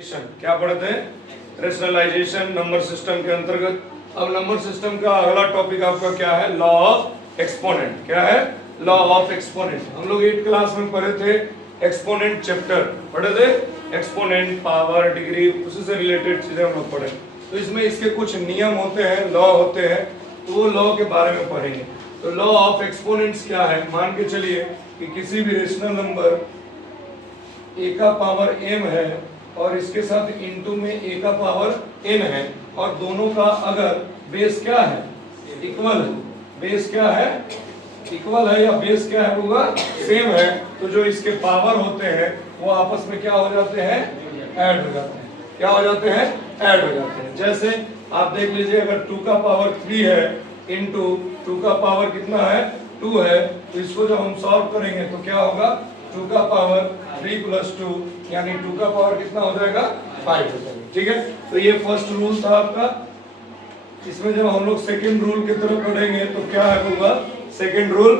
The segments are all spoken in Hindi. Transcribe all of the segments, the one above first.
क्या पढ़ते हैं? रेशनलाइजेशन नंबर सिस्टम के अंतर्गत। अब नंबर सिस्टम का अगला टॉपिक आपका क्या है? Law of exponent. क्या है? Law of exponent. हम लोग 8th क्लास में पढ़े थे, एक्सपोनेंट चैप्टर पढ़े थे, एक्सपोनेंट, पावर, डिग्री, उसी से रिलेटेड चीजें हम लोग पढ़े। तो इसमें इसके कुछ नियम होते हैं, लॉ होते हैं, तो वो लॉ के बारे में पढ़ेंगे। तो लॉ ऑफ एक्सपोनेंट्स क्या है? मान के चलिए कि किसी भी रेशनल नंबर a का पावर m है और इसके साथ इनटू में a का पावर n है और दोनों का अगर बेस क्या है? इक्वल है। बेस क्या है? इक्वल है या बेस क्या है होगा? सेम है। तो जो इसके पावर होते हैं वो आपस में क्या हो जाते हैं? ऐड हो जाते हैं। क्या हो जाते हैं? ऐड हो जाते हैं। जैसे आप देख लीजिए, अगर 2 का पावर 3 है इंटू 2 का पावर कितना है? 2 है, तो इसको जब हम सॉल्व करेंगे तो क्या होगा? 2 का पावर 3 प्लस 2 यानी 2 का पावर कितना हो जाएगा? 5 हो जाएगा। ठीक है, तो ये फर्स्ट रूल था आपका। इसमें जब हम लोग सेकंड रूल की तरफ बढ़ेंगे तो क्या है होगा? सेकंड रूल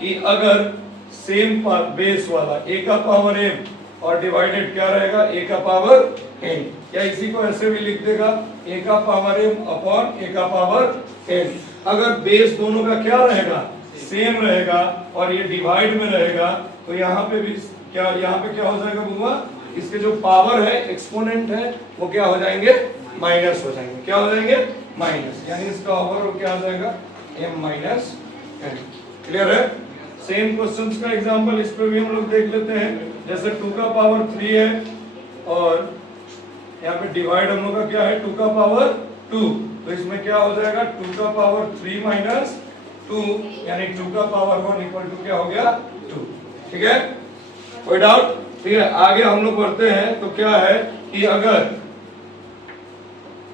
कि अगर सेम बेस वाला a का पावर m और डिवाइडेड क्या रहेगा? a का पावर n, या इसी को ऐसे भी लिख देगा a का पावर m अपॉन a का पावर n। अगर बेस दोनों का क्या रहेगा? सेम रहेगा और ये डिवाइड में रहेगा, तो यहाँ पे भी क्या, यहाँ पे क्या हो जाएगा बुआ? इसके जो पावर है, एक्सपोनेंट है, वो क्या हो जाएंगे? माइनस हो जाएंगे। क्या हो जाएंगे? माइनस। यानी इसका ओवर क्या आ जाएगा? m minus n। क्लियर है? सेम क्वेश्चंस का एग्जांपल इस पे भी हम लोग देख लेते हैं। जैसे 2 का पावर 3 है और यहाँ पे डिवाइड हम लोग का क्या है? 2 का पावर 2, तो इसमें क्या हो जाएगा? 2 का पावर 3 माइनस 2 यानी 2 का पावर 1 इक्वल टू क्या हो गया? 2। ठीक है, कोई डाउट? ठीक है, आगे हम लोग बढ़ते हैं। तो क्या है कि अगर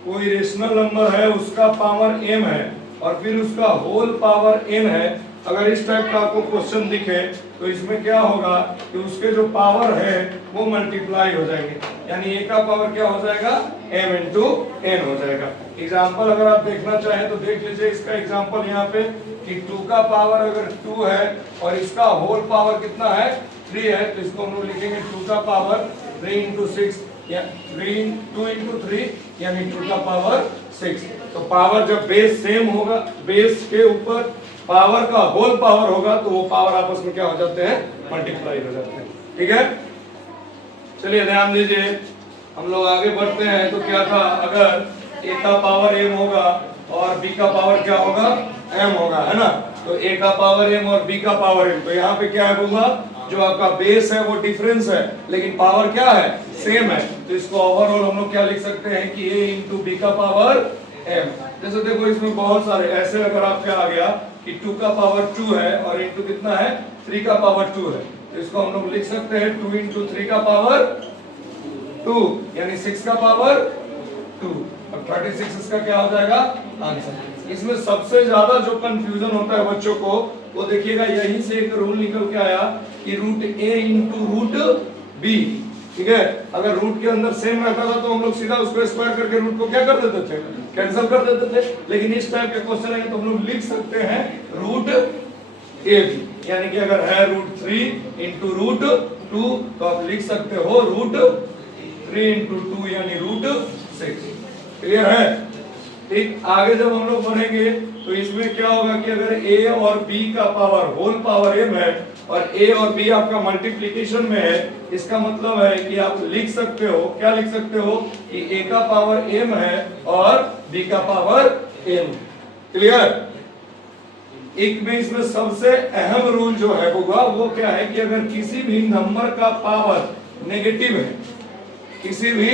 कोई रेशनल नंबर है, उसका पावर m है और फिर उसका होल पावर n है, अगर इस टाइप का आपको क्वेश्चन दिखे तो इसमें क्या होगा कि उसके जो पावर है वो मल्टीप्लाई हो जाएंगे, यानी a का पावर क्या हो जाएगा? m इंटू n हो जाएगा। एग्जाम्पल अगर आप देखना चाहें तो देख लीजिए इसका एग्जाम्पल यहाँ पे कि 2 का पावर अगर 2 है और इसका होल पावर कितना है? 3 है, तो इसको हम लोग लिखेंगे 2 का पावर 3 इंटू 6 या 2 इंटू 3 यानी 2 का पावर 6। तो पावर जब बेस सेम होगा, बेस के ऊपर पावर का होल पावर होगा, तो वो पावर आपस में क्या हो जाते हैं? मल्टीप्लाई हो जाते हैं। ठीक है, चलिए ध्यान दीजिए, हम लोग आगे बढ़ते हैं। तो क्या था? अगर a का पावर m होगा और b का पावर क्या होगा? m होगा, है ना? तो a का पावर m और b का पावर m, तो यहाँ पे क्या होगा? जो आपका बेस है वो डिफरेंस है लेकिन पावर क्या है? सेम है। तो इसको ओवरऑल हम लोग क्या लिख सकते हैं कि a इंटू बी का पावर m। जैसे देखो इसमें बहुत सारे ऐसे, अगर आपका आ गया कि 2 का पावर 2 है और इंटू कितना है? 3 का पावर 2 है, तो इसको हम लोग लिख सकते हैं 2 इंटू 3 का पावर 2 यानी 6 का पावर 2 और 36 इसका क्या हो जाएगा? आंसर। इसमें सबसे ज्यादा जो कंफ्यूजन होता है बच्चों को, वो देखिएगा यहीं से एक रूल निकल के आया कि root a into root b। ठीक है, अगर रूट के अंदर सेम रहता था तो हम लोग सीधा उसको स्क्वायर करके रूट को क्या कर देते थे? कैंसिल कर देते थे। लेकिन इस टाइप के क्वेश्चन है तो हम लोग लिख सकते हैं रूट a b, यानी कि अगर है रूट 3 इंटू रूट 2 तो आप लिख सकते हो रूट 3 इंटू 2 यानी रूट 6। क्लियर है? ठीक, आगे जब हम लोग बढ़ेंगे तो इसमें क्या होगा कि अगर a और b का पावर होल पावर m है और a और b आपका मल्टीप्लिकेशन में है, इसका मतलब है कि आप लिख सकते हो, क्या लिख सकते हो कि a का पावर m है और b का पावर m। क्लियर? एक में इसमें सबसे अहम रूल जो है वो क्या है कि अगर किसी भी नंबर का पावर नेगेटिव है, किसी भी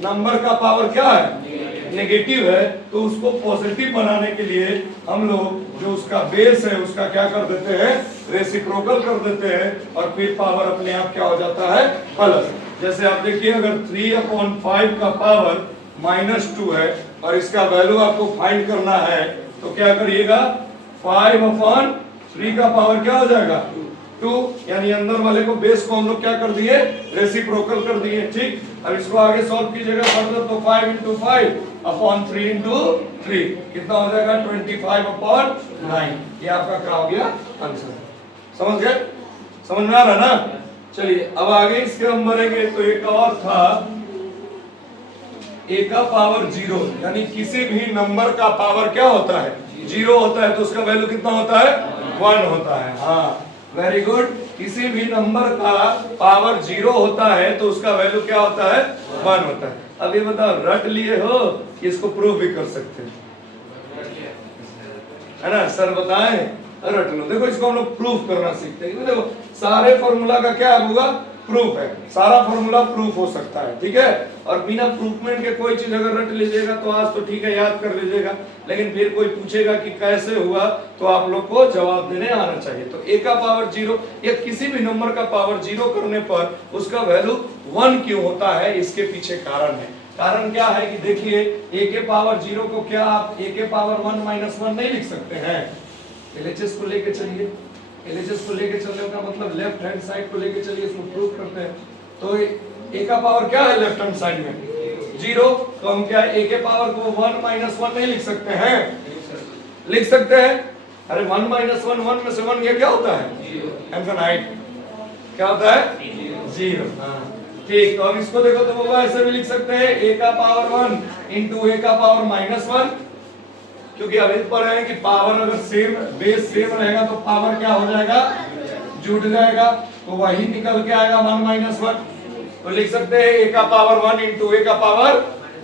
नंबर का पावर क्या है? नेगेटिव है, तो उसको पॉजिटिव बनाने के लिए हम लोग जो उसका बेस है उसका क्या कर देते हैं? रेसिप्रोकल कर देते हैं और फिर पावर अपने आप क्या हो जाता है? प्लस। जैसे आप देखिए, अगर 3/5 का पावर -2 है और इसका वैल्यू आपको फाइंड करना है, तो क्या करिएगा? 5/3 का पावर क्या हो जाएगा? 2, यानी अंदर वाले को बेस को हम लोग क्या कर दिए? रेसिप्रोकल कर दिए। ठीक, अब इसको आगे सॉल्व कीजिएगा फर्दर, तो 5 इंटू 5 अपॉन 3 इंटू 3 कितना हो जाएगा? 25/9। ये आपका क्या हो गया? आंसर। समझ गए? समझ में आ रहा ना? चलिए अब आगे इसके हम बढ़ेंगे। तो एक और था a का पावर 0, यानी किसी भी नंबर का पावर क्या होता है? 0 होता है, तो उसका वैल्यू कितना होता है? 1 होता है। हाँ वेरी गुड, किसी भी नंबर का पावर 0 होता है तो उसका वैल्यू क्या होता है? 1 होता है। अब ये बताओ, रट लिए हो कि इसको प्रूव भी कर सकते हैं, है ना? सर बताएं, रट लो। देखो इसको हम लोग प्रूफ करना सीखते हैं। देखो सारे फॉर्मूला का क्या होगा? प्रूफ है। सारा फॉर्मूला प्रूफ हो सकता है, ठीक है। और बिना प्रूफमेंट के कोई चीज अगर रट लीजिएगा तो आज तो ठीक है, याद कर लीजिएगा, लेकिन फिर कोई पूछेगा कि कैसे हुआ तो आप लोग को जवाब देने आना चाहिए। तो a का पावर 0 या किसी भी नंबर का पावर 0 करने पर उसका वैल्यू 1 क्यों होता है, इसके पीछे कारण है। कारण क्या है कि देखिए, a के पावर 0 को क्या आप a के पावर 1 माइनस 1 नहीं लिख सकते हैं? LHS को लेके चलिए, LHS को लेके चलने का मतलब लेफ्ट हैंड साइड को लेके चलिए, इसको प्रूव करते हैं। तो a का पावर क्या है लेफ्ट हैंड साइड में? 0, तो हम क्या a के पावर को 1 माइनस 1 नहीं लिख सकते हैं? लिख सकते हैं। अरे 1 माइनस 1, 1 में से 1 गया, क्या होता है? आंसर राइट, क्या होता है? 0। हाँ ठीक, तो अब इसको देखो तो वो ऐसे भी लिख सकते हैं, a का पावर 1 इंटू a का पावर माइनस 1, क्योंकि अभी पर है कि पावर अगर सेम, बेस सेम रहेगा तो पावर क्या हो जाएगा? जुड़ जाएगा, तो वही निकल के आएगा 1 माइनस 1। तो लिख सकते हैं a का पावर 1 इंटू a का पावर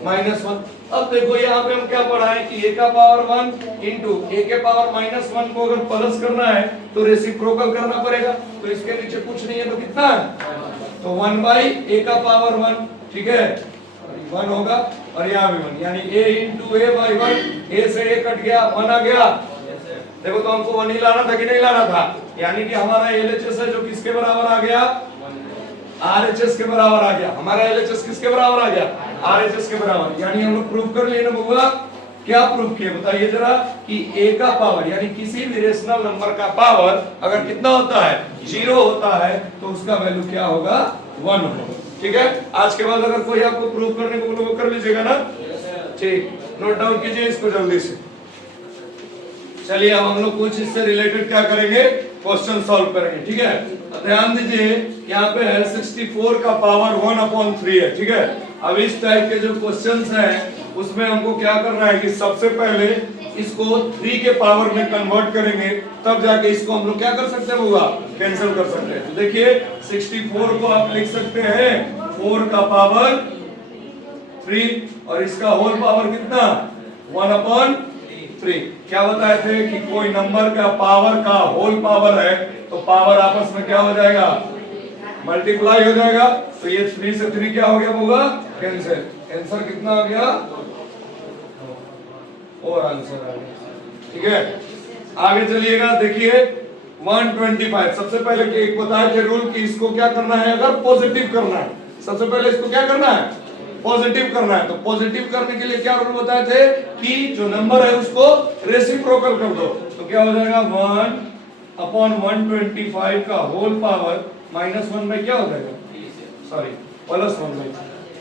माइनस 1। अब देखो यहाँ पे हम क्या पढ़ा है कि a का पावर 1 इंटू a के पावर माइनस 1 को अगर प्लस करना है तो रेसिप्रोकल करना पड़ेगा। तो इसके नीचे कुछ नहीं है तो कितना है? तो 1 बाई a का पावर 1, ठीक है, 1 होगा, और यहाँ भी 1, यानी a into a by 1, a से a कट गया, 1 आ गया। देखो तो हमको 1 ही लाना था कि नहीं लाना था? यानी कि हमारा LHS है जो किसके बराबर आ गया? RHS के बराबर आ गया। हमारा LHS किसके बराबर आ गया? RHS के बराबर। यानी हम लोग प्रूफ कर लिए ना बबुआ। क्या प्रूफ किए बताइए जरा, कि a का पावर यानी किसी भी रेशनल नंबर का पावर अगर कितना होता है? 0 होता है, तो उसका वैल्यू क्या होगा? 1 होगा। ठीक है, आज के बाद अगर कोई आपको प्रूफ करने को बोले वो कर लीजिएगा ना। ठीक, नोट डाउन कीजिए इसको जल्दी से। चलिए अब हम लोग कुछ इससे रिलेटेड क्या करेंगे? क्वेश्चन सॉल्व करेंगे। ठीक है, ध्यान दीजिए, यहाँ पे है 64 का पावर 1/3 है। ठीक है, अब इस टाइप के जो क्वेश्चंस हैं उसमें हमको क्या करना है कि सबसे पहले इसको 3 के पावर में कन्वर्ट करेंगे, तब जाके इसको हम लोग क्या कर सकते हैं होगा? कैंसिल कर सकते हैं। तो देखिए 64 को आप लिख सकते हैं 4 का पावर 3 और इसका होल पावर कितना? 1/3। क्या बताए थे कि कोई नंबर का पावर का होल पावर है तो पावर आपस में क्या हो जाएगा? मल्टीप्लाई हो जाएगा। तो ये 3 से 3 क्या हो गया होगा? कैंसिल। आंसर कितना आ गया? और आंसर आ गया। ठीक है, आगे चलिएगा। देखिए 125, सबसे पहले एक बताए थे रूल कि इसको क्या करना है? अगर पॉजिटिव करना है, सबसे पहले इसको क्या करना है? पॉजिटिव करना है। तो पॉजिटिव करने के लिए क्या रूल बताए थे कि जो नंबर है उसको रेसिप्रोकल कर दो। तो क्या हो जाएगा? 1/125 का होल पावर -1 में क्या हो जाएगा? सॉरी, +1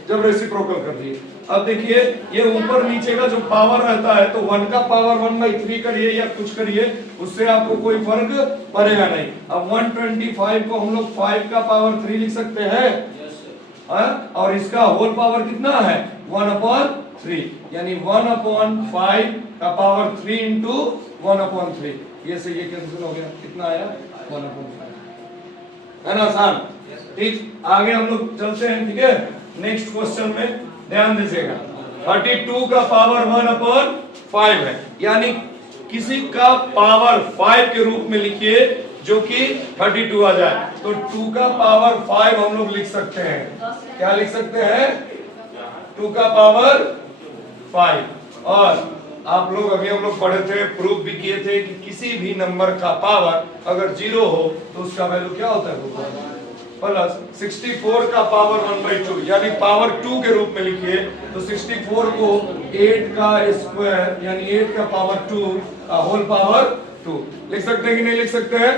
जब रेसिप्रोकल कर दिए। अब देखिए ये ऊपर नीचे का जो पावर रहता है तो 1 का पावर 1/3 करिए या कुछ करिए, उससे आपको कोई फर्क पड़ेगा नहीं। अब 125 को हम लोग 5 का पावर 3 लिख सकते हैं, और इसका होल पावर कितना है? 1/3, यानी 1/5 का पावर 3 इंटू 1/3। ये से ये कैंसिल हो गया, कितना आया? 1/5, है ना आसान? ठीक, आगे हम लोग चलते हैं। ठीक है, नेक्स्ट क्वेश्चन में ध्यान दीजिएगा। 32 का पावर 1/5 है, यानी किसी का पावर 5 के रूप में लिखिए जो कि 32 आ जाए। तो 2 का पावर 5 हम लोग लिख सकते हैं। क्या लिख सकते हैं? 2 का पावर 5। और आप लोग अभी हम लोग पढ़े थे, प्रूफ भी किए थे कि किसी भी नंबर का पावर अगर 0 हो तो उसका वैल्यू क्या होता है? प्लस 64 का पावर 1/2, यानी पावर 2 के रूप में लिखिए। तो 64 को 8 का स्क्वायर यानी 8 का पावर 2 का होल पावर 2 लिख सकते हैं कि नहीं लिख सकते हैं?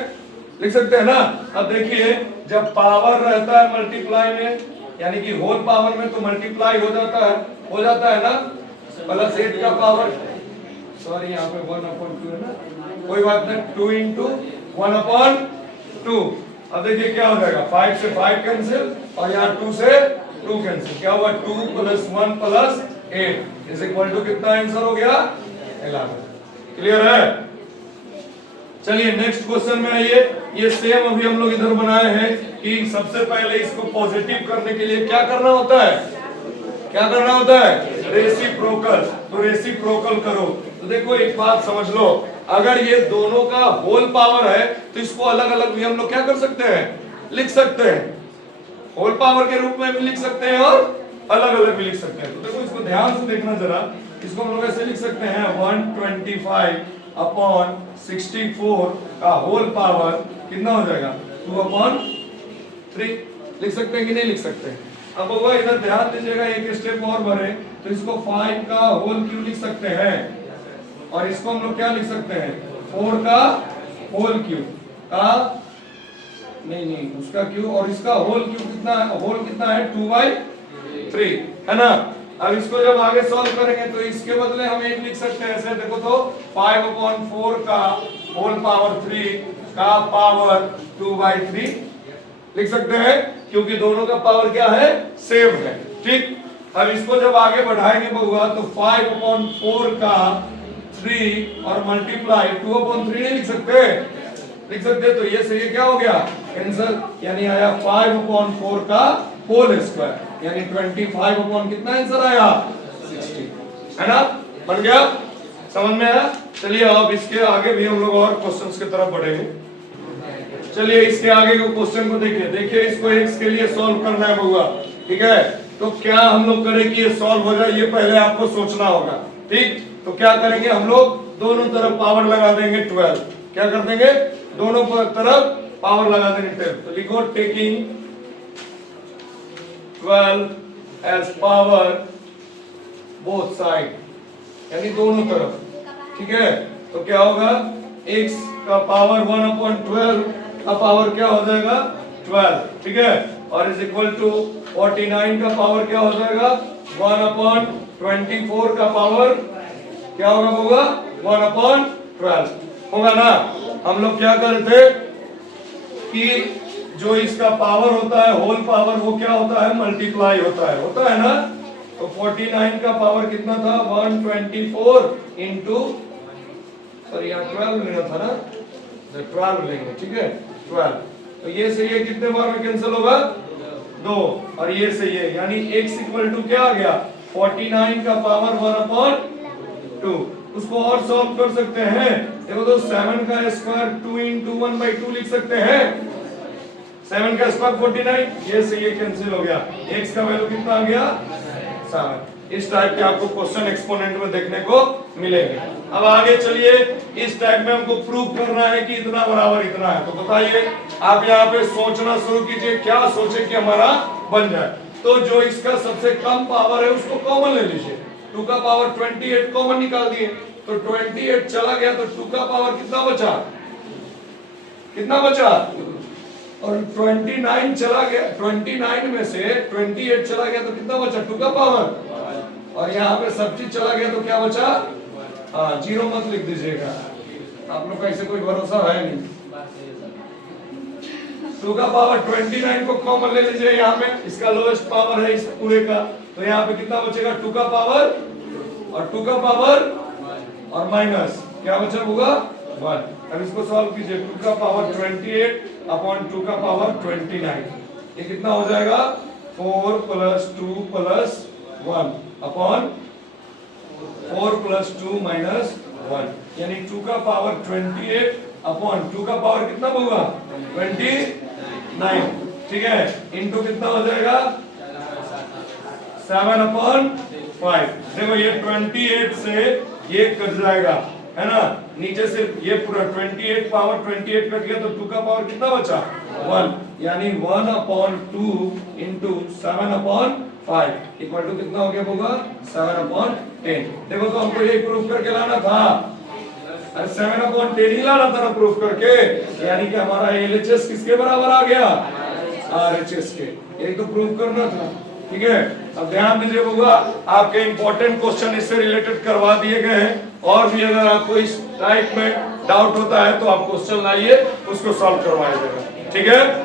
लिख सकते हैं ना। अब देखिए जब पावर रहता है मल्टीप्लाई में, यानी कि होल पावर में, तो मल्टीप्लाई हो जाता है ना। प्लस 8 का पावर, सॉरी यहाँ पे 1/2 है ना, कोई बात नहीं, 2 इंटू 1/2। अब देखिए क्या हो जाएगा, 5 से 5 कैंसिल और यहाँ 2 से 2 कैंसिल, क्या हुआ 2 + 1 + 8 इज इक्वल टू कितना आंसर हो गया 11। क्लियर है? चलिए नेक्स्ट क्वेश्चन में आइए। ये सेम अभी हम लोग इधर बनाए हैं कि सबसे पहले इसको पॉजिटिव करने के लिए क्या करना होता है, क्या करना होता है, रेसिप्रोकल। तो रेसिप्रोकल करो। तो देखो एक बात समझ लो, अगर ये दोनों का होल पावर है तो इसको अलग अलग भी हम लोग क्या कर सकते हैं, लिख सकते हैं। होल पावर के रूप में भी लिख सकते हैं और अलग अलग भी लिख सकते हैं। तो देखो इसको ध्यान से देखना जरा, इसको हम लोग ऐसे लिख सकते हैं 125/64 का होल पावर कितना हो जाएगा 2/3 लिख सकते हैं कि नहीं लिख सकते हैं। अब वो इधर ध्यान दीजिएगा, एक स्टेप और बढ़े तो इसको 5 का होल क्यूब लिख सकते हैं और इसको हम लोग क्या लिख सकते हैं 4 का होल क्यूब का नहीं उसका क्यूब और इसका होल क्यूब कितना है, होल कितना है 2/3 है ना। अब इसको जब आगे सॉल्व करेंगे तो इसके बदले हम एक लिख सकते हैं ऐसे, देखो तो 5/4 का होल पावर 3 का पावर 2/3 लिख सकते हैं क्योंकि दोनों का पावर क्या है सेम है। ठीक, अब इसको जब आगे बढ़ाएंगे बहुआ तो 5/4 का 3 और मल्टीप्लाई 2/3 नहीं लिख सकते, लिख सकते तो ये से ये क्या हो गया कैंसिल, यानी आया 5/4 का होल स्क्वायर यानी 25 कितना आंसर आया 60 है ना, बन गया, समझ में आया। चलिए अब इसके आगे भी हम लोग और क्वेश्चंस की तरफ बढ़ेंगे। चलिए इसके आगे के क्वेश्चन को देखिए इसको x के लिए सॉल्व करना है बहुआ, ठीक है। तो क्या हम लोग करें कि ये सॉल्व हो जाए, ये पहले आपको सोचना होगा। ठीक, तो क्या करेंगे हम लोग दोनों तरफ पावर लगा देंगे 12, क्या कर देंगे दोनों तरफ पावर लगा देंगे 10। तो लिखो taking 12 as power both side यानी दोनों तरफ, ठीक है। तो क्या होगा x का पावर 1/12 का पावर क्या हो जाएगा 12, ठीक है, और इज इक्वल टू 49 का पावर क्या हो जाएगा 1/24 का पावर क्या होगा 1/12 होगा ना। हम लोग क्या करते कि जो इसका पावर होता है होल पावर वो क्या होता है मल्टीप्लाई होता है ना। तो 49 का पावर कितना था 124 इंटू सॉरी यहाँ 12 लेना था ना, 12 लेंगे, ठीक है 12। तो ये से ये कितने बार में कैंसिल होगा 2 और ये से ये यानी x इक्वल टू क्या आ गया 49 का पावर 1/2। उसको और सॉल्व कर सकते हैं, देखो तो 7 का स्क्वायर 2 इंटू 1/2 लिख सकते हैं, 7 का स्क्वायर 49, ये से ये कैंसिल हो गया, x का वैल्यू कितना आ गया 7। इस टाइप के आपको क्वेश्चन एक्सपोनेंट में देखने को मिलेंगे। अब आगे चलिए इस टाइप में हमको प्रूव करना है कि इतना बराबर इतना है। तो बताइए आप यहाँ पे सोचना शुरू कीजिए, क्या सोचे कि हमारा बन जाए। तो जो इसका सबसे कम पावर है उसको कॉमन ले लीजिए, 2 का पावर 28 कॉमन निकाल दिए तो 28 चला गया तो 2 का पावर कितना बचा और 29 चला गया, 29 में से 28 चला गया तो कितना बचा 2 का पावर, और यहाँ पे सब चीज चला गया तो क्या बचा, हाँ 0 मत लिख दीजिएगा, आप लोग का ऐसे कोई भरोसा है नहीं। 2 का पावर 29 को कॉमन ले लीजिए, यहाँ पे इसका लोएस्ट पावर है इस पूरे का, तो यहाँ पे कितना बचेगा 2 का पावर और 2 का पावर और माइनस क्या बचा होगा 1। अब इसको सॉल्व कीजिए, 2 का पावर 28 अपॉन 2 का पावर 29, ये कितना हो जाएगा 4 + 2 + 1 अपॉन 4 + 2 - 1 यानी 2 का पावर 28 अपॉन 2 का पावर कितना होगा 29, ठीक है, इनटू कितना हो जाएगा 7/5। देखो ये 28 से ये कट जाएगा है ना, नीचे से ये पूरा 28 पावर 28 कट गया तो 2 का पावर कितना बचा 1 यानी 1/2 इंटू 7/5 इक्वल टू कितना हो गया होगा 7/10। देखो तो हमको ये प्रूफ करके लाना था, अरे 7/10 ही लाना था ना प्रूफ करके, यानी कि हमारा LHS किसके बराबर आ गया RHS के, यही तो प्रूफ करना था, ठीक है। अब ध्यान दीजिए होगा आपके इंपॉर्टेंट क्वेश्चन इससे रिलेटेड करवा दिए गए हैं, और भी अगर आपको इस टाइप में डाउट होता है तो आप क्वेश्चन लाइए उसको सॉल्व करवाइएगा, ठीक है।